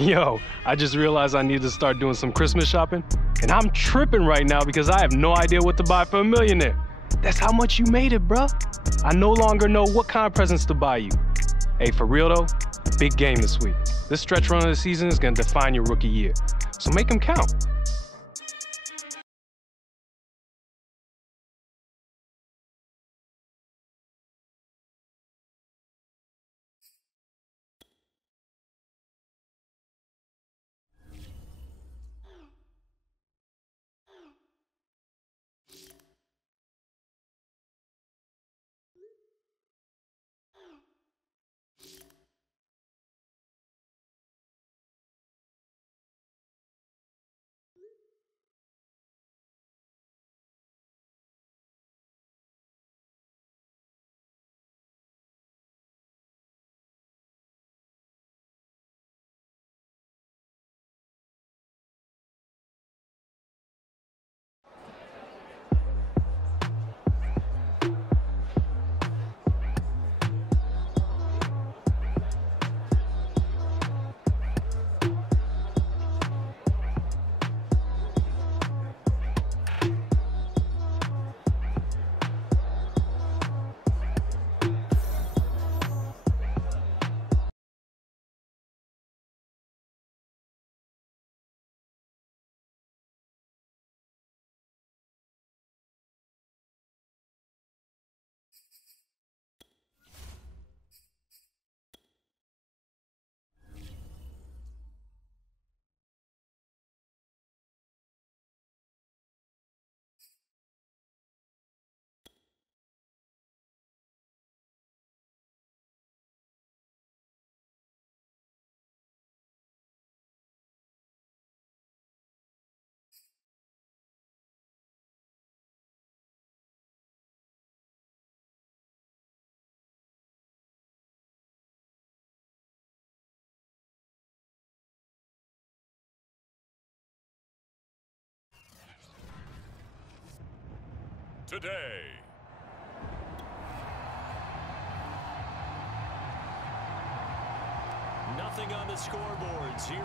Yo, I just realized I need to start doing some Christmas shopping, and I'm tripping right now because I have no idea what to buy for a millionaire. That's how much you made it, bruh. I no longer know what kind of presents to buy you. Hey, for real though, big game this week. This stretch run of the season is gonna define your rookie year, so make them count. Today. Nothing on the scoreboard, 0-0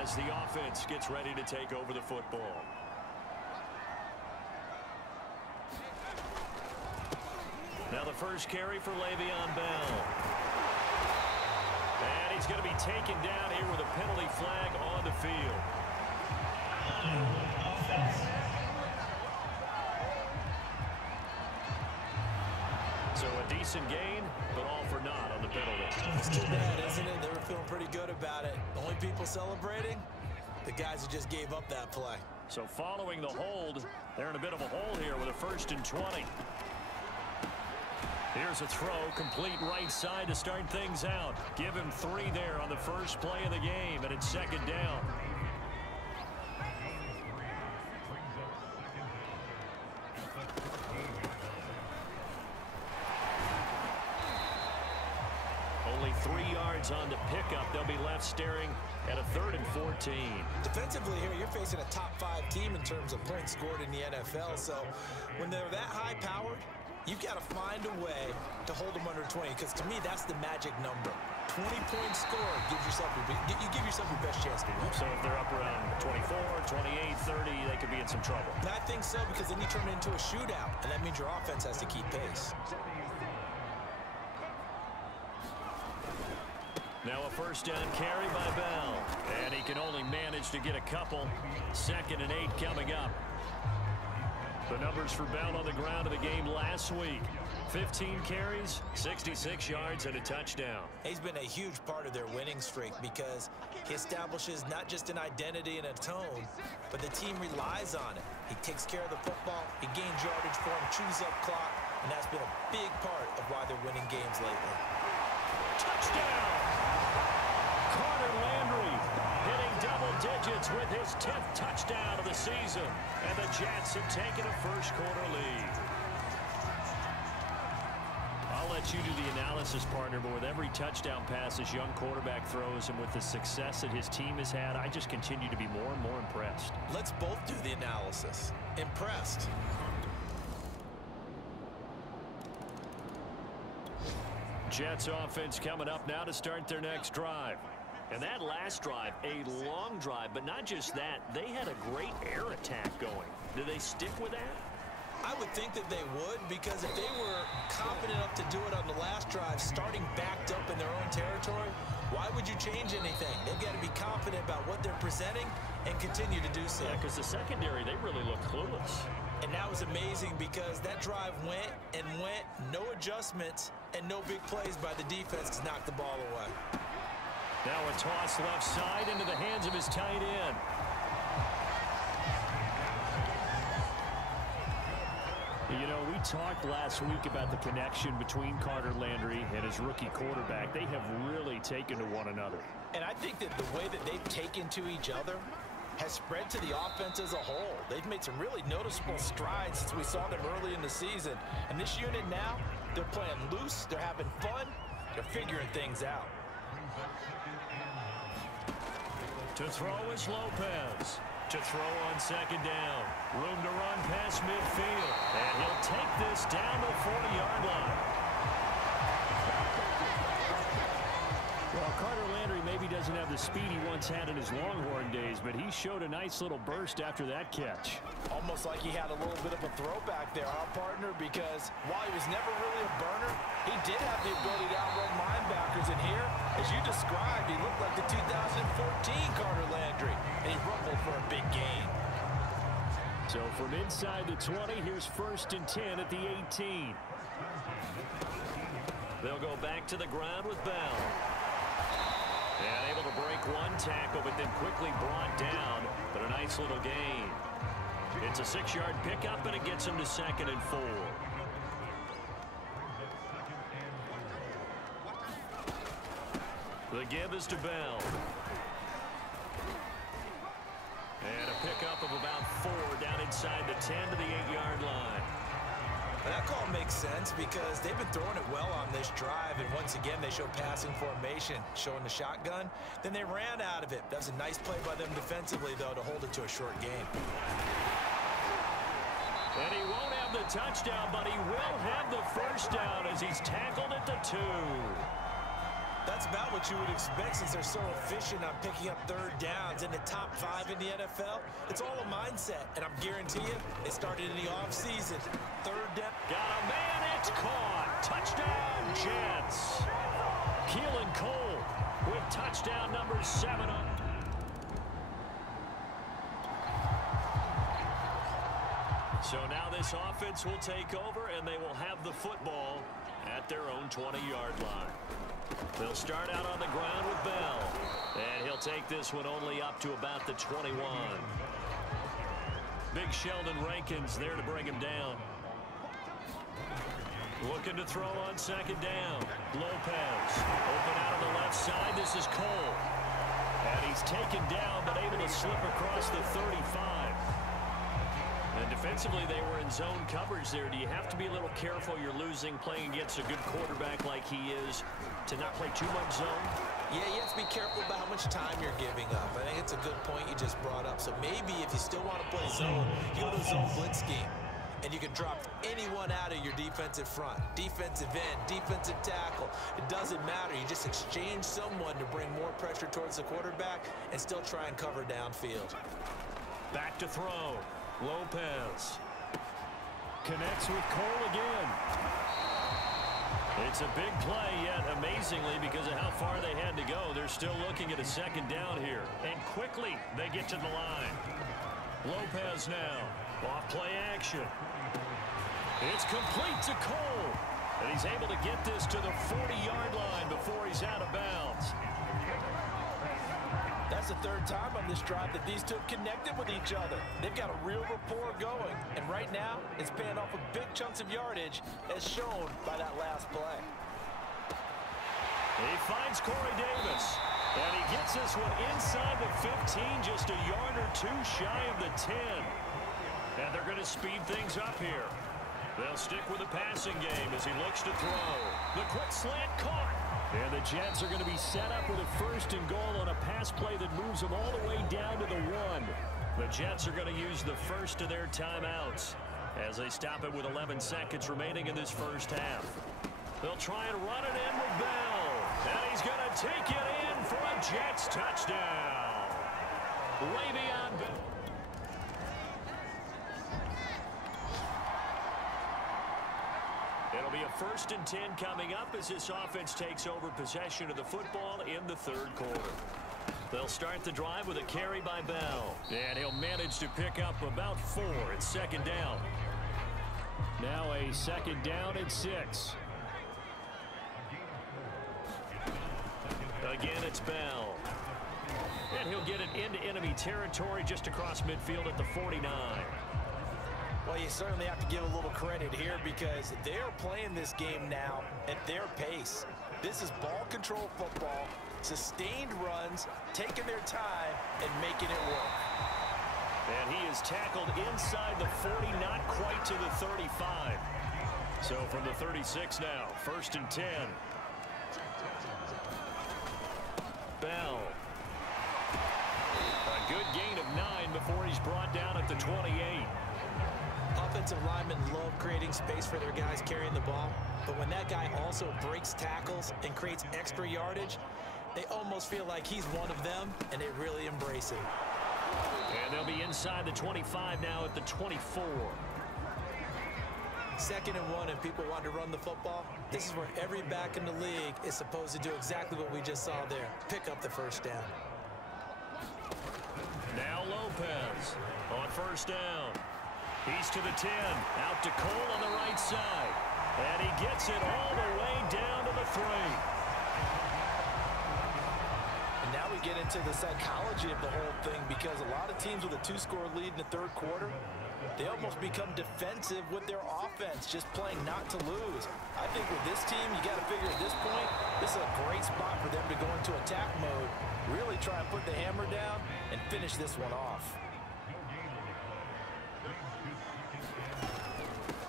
as the offense gets ready to take over the football. Now the first carry for Le'Veon Bell. And he's going to be taken down here with a penalty flag on the field. So a decent gain, but all for naught on the penalty. It's too bad, isn't it? They were feeling pretty good about it. The only people celebrating, the guys who just gave up that play. So following the hold, they're in a bit of a hole here with a 1st and 20. Here's a throw, complete right side to start things out. Give him 3 there on the first play of the game, and it's 2nd down. Only 3 yards on the pickup. They'll be left staring at a 3rd and 14. Defensively here, you're facing a top 5 team in terms of points scored in the NFL. So when they're that high powered, you've got to find a way to hold them under 20, because to me, that's the magic number. 20 points scored gives yourself you give yourself your best chance to win. So if they're up around 24, 28, 30, they could be in some trouble. And I think so, because then you turn it into a shootout, and that means your offense has to keep pace. Now a 1st down carry by Bell. And he can only manage to get a couple. 2nd and 8 coming up. The numbers for Bell on the ground of the game last week. 15 carries, 66 yards, and a touchdown. He's been a huge part of their winning streak because he establishes not just an identity and a tone, but the team relies on it. He takes care of the football, he gains yardage for him, chews up clock, and that's been a big part of why they're winning games lately. Touchdown! Carter Landry hitting double digits with his 10th touchdown of the season. And the Jets have taken a first-quarter lead. I'll let you do the analysis, partner, but with every touchdown pass this young quarterback throws and with the success that his team has had, I just continue to be more and more impressed. Let's both do the analysis. Impressed. Jets offense coming up now to start their next drive. And that last drive, a long drive, but not just that, they had a great air attack going. Do they stick with that? I would think that they would, because if they were confident enough to do it on the last drive, starting backed up in their own territory, why would you change anything? They've got to be confident about what they're presenting and continue to do so. Yeah, because the secondary, they really look clueless. And that was amazing because that drive went and went, no adjustments, and no big plays by the defense to knock the ball away. Now a toss left side into the hands of his tight end. You know, we talked last week about the connection between Carter Landry and his rookie quarterback. They have really taken to one another. And I think that the way that they've taken to each other has spread to the offense as a whole. They've made some really noticeable strides since we saw them early in the season. And this unit now, they're playing loose, they're having fun, they're figuring things out. To throw is Lopez. To throw on second down. Room to run past midfield. And he'll take this down the 40-yard line. Well, Carter Landry maybe doesn't have the speed he once had in his Longhorn days, but he showed a nice little burst after that catch. Almost like he had a little bit of a throwback there, huh, partner? Because while he was never really a burner, he did have the ability to outrun linebackers. And here, as you described, he looked like the 2014 Carter Landry, and he rumbled for a big gain. So from inside the 20, here's 1st and 10 at the 18. They'll go back to the ground with Bell. And able to break one tackle, but then quickly brought down. But a nice little gain. It's a 6-yard pickup, and it gets him to 2nd and 4. The give is to Bell. And a pickup of about 4 down inside the 10 to the 8-yard line. That call makes sense because they've been throwing it well on this drive, and once again they show passing formation, showing the shotgun. Then they ran out of it. That was a nice play by them defensively, though, to hold it to a short game. And he won't have the touchdown, but he will have the first down as he's tackled at the 2. That's about what you would expect since they're so efficient on picking up 3rd downs in the top 5 in the NFL. It's all a mindset, and I'm guaranteeing you it started in the offseason. 3rd down. Got a man, it's caught. Touchdown, Jets. Keelan Cole with touchdown number 7. So now this offense will take over, and they will have the football at their own 20-yard line. They'll start out on the ground with Bell. And he'll take this one only up to about the 21. Big Sheldon Rankins there to bring him down. Looking to throw on 2nd down. Lopez. Open out of the left side. This is Cole. And he's taken down, but able to slip across the 35. And defensively, they were in zone coverage there. Do you have to be a little careful you're losing playing against a good quarterback like he is to not play too much zone? Yeah, you have to be careful about how much time you're giving up. I think it's a good point you just brought up. So maybe if you still want to play zone, you go to a zone blitz scheme. And you can drop anyone out of your defensive front. Defensive end, defensive tackle. It doesn't matter. You just exchange someone to bring more pressure towards the quarterback and still try and cover downfield. Back to throw. Lopez connects with Cole again. It's a big play, yet amazingly, because of how far they had to go, they're still looking at a 2nd down here. And quickly, they get to the line. Lopez now. Off play action. It's complete to Cole. And he's able to get this to the 40-yard line before he's out of bounds. That's the 3rd time on this drive that these two have connected with each other. They've got a real rapport going. And right now, it's paying off with big chunks of yardage, as shown by that last play. He finds Corey Davis. And he gets this one inside the 15, just a yard or 2 shy of the 10. And they're going to speed things up here. They'll stick with the passing game as he looks to throw. The quick slant caught. And the Jets are going to be set up with a 1st and goal on a pass play that moves them all the way down to the 1. The Jets are going to use the first of their timeouts as they stop it with 11 seconds remaining in this first half. They'll try and run it in with Bell. And he's going to take it in for a Jets touchdown. Way beyond. It'll be a 1st and 10 coming up as this offense takes over possession of the football in the 3rd quarter. They'll start the drive with a carry by Bell. And he'll manage to pick up about 4. It's 2nd down. Now a 2nd down and 6. Again, it's Bell. And he'll get it into enemy territory just across midfield at the 49. Well, you certainly have to give a little credit here because they're playing this game now at their pace. This is ball control football, sustained runs, taking their time, and making it work. And he is tackled inside the 40, not quite to the 35. So from the 36 now, 1st and 10. Bell. A good gain of 9 before he's brought down at the 28. Offensive linemen love creating space for their guys carrying the ball, but when that guy also breaks tackles and creates extra yardage, they almost feel like he's one of them, and they really embrace it. And they'll be inside the 25 now at the 24. 2nd and 1, and people want to run the football. This is where every back in the league is supposed to do exactly what we just saw there. Pick up the 1st down. Now Lopez on 1st down. He's to the 10. Out to Cole on the right side. And he gets it all the way down to the 3. And now we get into the psychology of the whole thing because a lot of teams with a 2-score lead in the 3rd quarter, they almost become defensive with their offense, just playing not to lose. I think with this team, you got to figure at this point, this is a great spot for them to go into attack mode, really try and put the hammer down and finish this one off.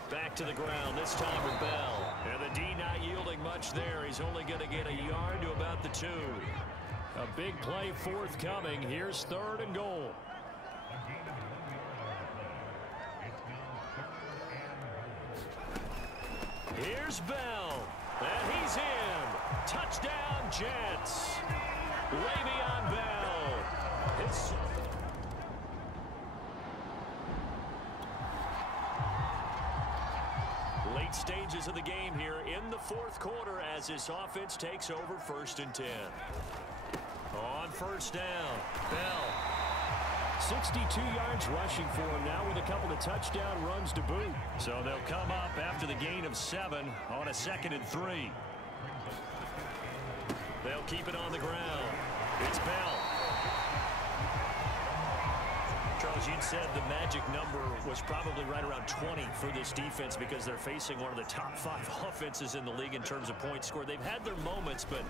Back to the ground, this time with Bell. And the D not yielding much there. He's only going to get a yard to about the 2. A big play forthcoming. Here's 3rd and goal. Here's Bell. And he's in. Touchdown, Jets. Way beyond Bell. It's... Late stages of the game here in the 4th quarter as this offense takes over 1st and 10. On 1st down, Bell. 62 yards rushing for him now with a couple of touchdown runs to boot. So they'll come up after the gain of 7 on a 2nd and 3. They'll keep it on the ground. It's Bell. Charles, you said the magic number was probably right around 20 for this defense because they're facing one of the top 5 offenses in the league in terms of points scored. They've had their moments, but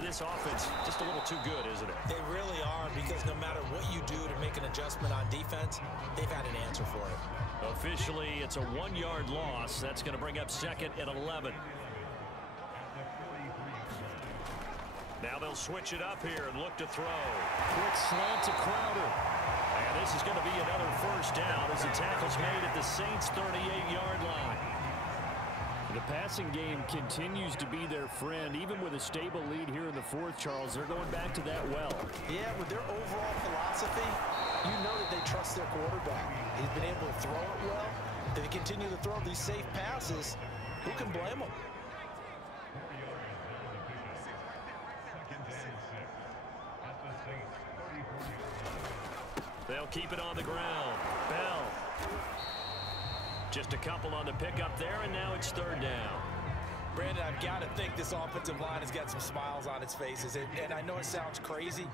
this offense just a little too good, isn't it? They really are because no matter what you do to make an adjustment on defense, they've had an answer for it. Officially, it's a 1-yard loss. That's going to bring up 2nd and 11. Now they'll switch it up here and look to throw. Quick slant to Crowder. And this is going to be another 1st down as the tackle's made at the Saints' 38-yard line. The passing game continues to be their friend. Even with a stable lead here in the 4th, Charles, they're going back to that well. Yeah, with their overall philosophy, you know that they trust their quarterback. He's been able to throw it well. If they continue to throw these safe passes, who can blame them? They'll keep it on the ground. Bell. Just a couple on the pickup there, and now it's 3rd down. Brandon, I've got to think this offensive line has got some smiles on its faces. And I know it sounds crazy,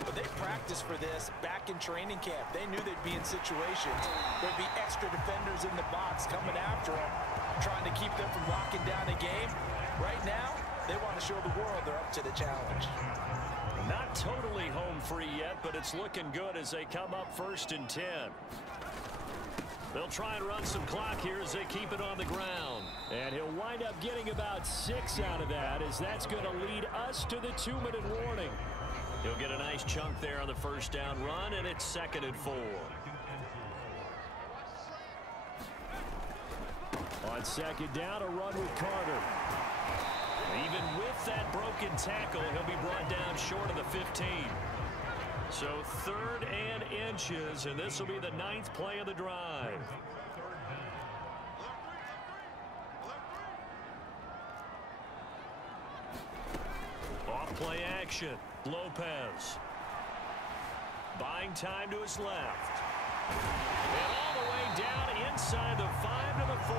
but they practiced for this back in training camp. They knew they'd be in situations. There'd be extra defenders in the box coming after them, trying to keep them from locking down a game. Right now, they want to show the world they're up to the challenge. Not totally home free yet, but it's looking good as they come up 1st and 10. They'll try and run some clock here as they keep it on the ground. And he'll wind up getting about 6 out of that, as that's going to lead us to the 2-minute warning. He'll get a nice chunk there on the 1st down run, and it's 2nd and 4. On 2nd down, a run with Carter. Even with that broken tackle, he'll be brought down short of the 15. So 3rd and inches, and this will be the 9th play of the drive. Off play action. Lopez. Buying time to his left. And all the way down inside the 5 to the 4.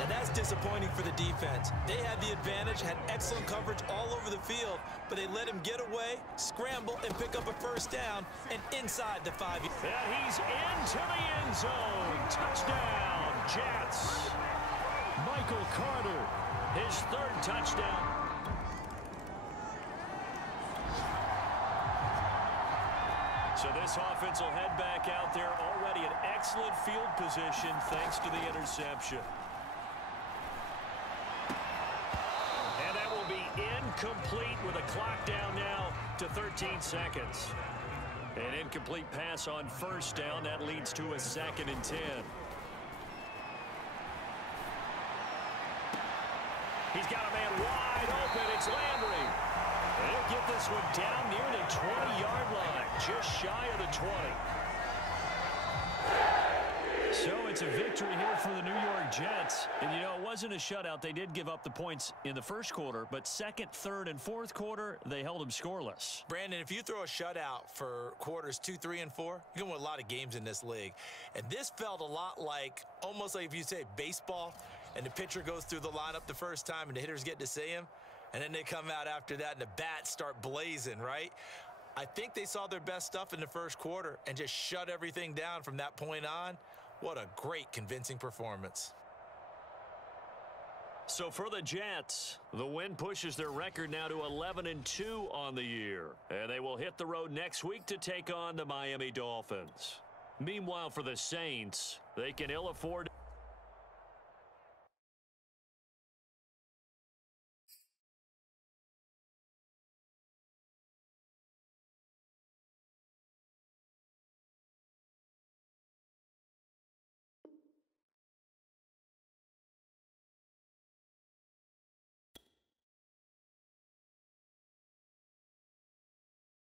And that's disappointing for the defense. They had the advantage, had excellent coverage all over the field, but they let him get away, scramble, and pick up a first down, and inside the 5. And he's into the end zone. Touchdown, Jets. Michael Carter, his 3rd touchdown. So this offense will head back out there, already in excellent field position thanks to the interception. And that will be incomplete with a clock down now to 13 seconds. An incomplete pass on first down. That leads to a 2nd and 10. He's got a man wide open. It's Landry. And he'll get this one down near the 20-yard line, just shy of the 20. So it's a victory here for the New York Jets. And, you know, it wasn't a shutout. They did give up the points in the first quarter, but 2nd, 3rd, and 4th quarter, they held them scoreless. Brandon, if you throw a shutout for quarters 2, 3, and 4, you're going to win a lot of games in this league. And this felt a lot like, almost like if you say baseball, and the pitcher goes through the lineup the first time and the hitters get to see him, and then they come out after that and the bats start blazing, right? I think they saw their best stuff in the first quarter and just shut everything down from that point on. What a great, convincing performance. So for the Jets, the win pushes their record now to 11-2 on the year. And they will hit the road next week to take on the Miami Dolphins. Meanwhile, for the Saints, they can ill afford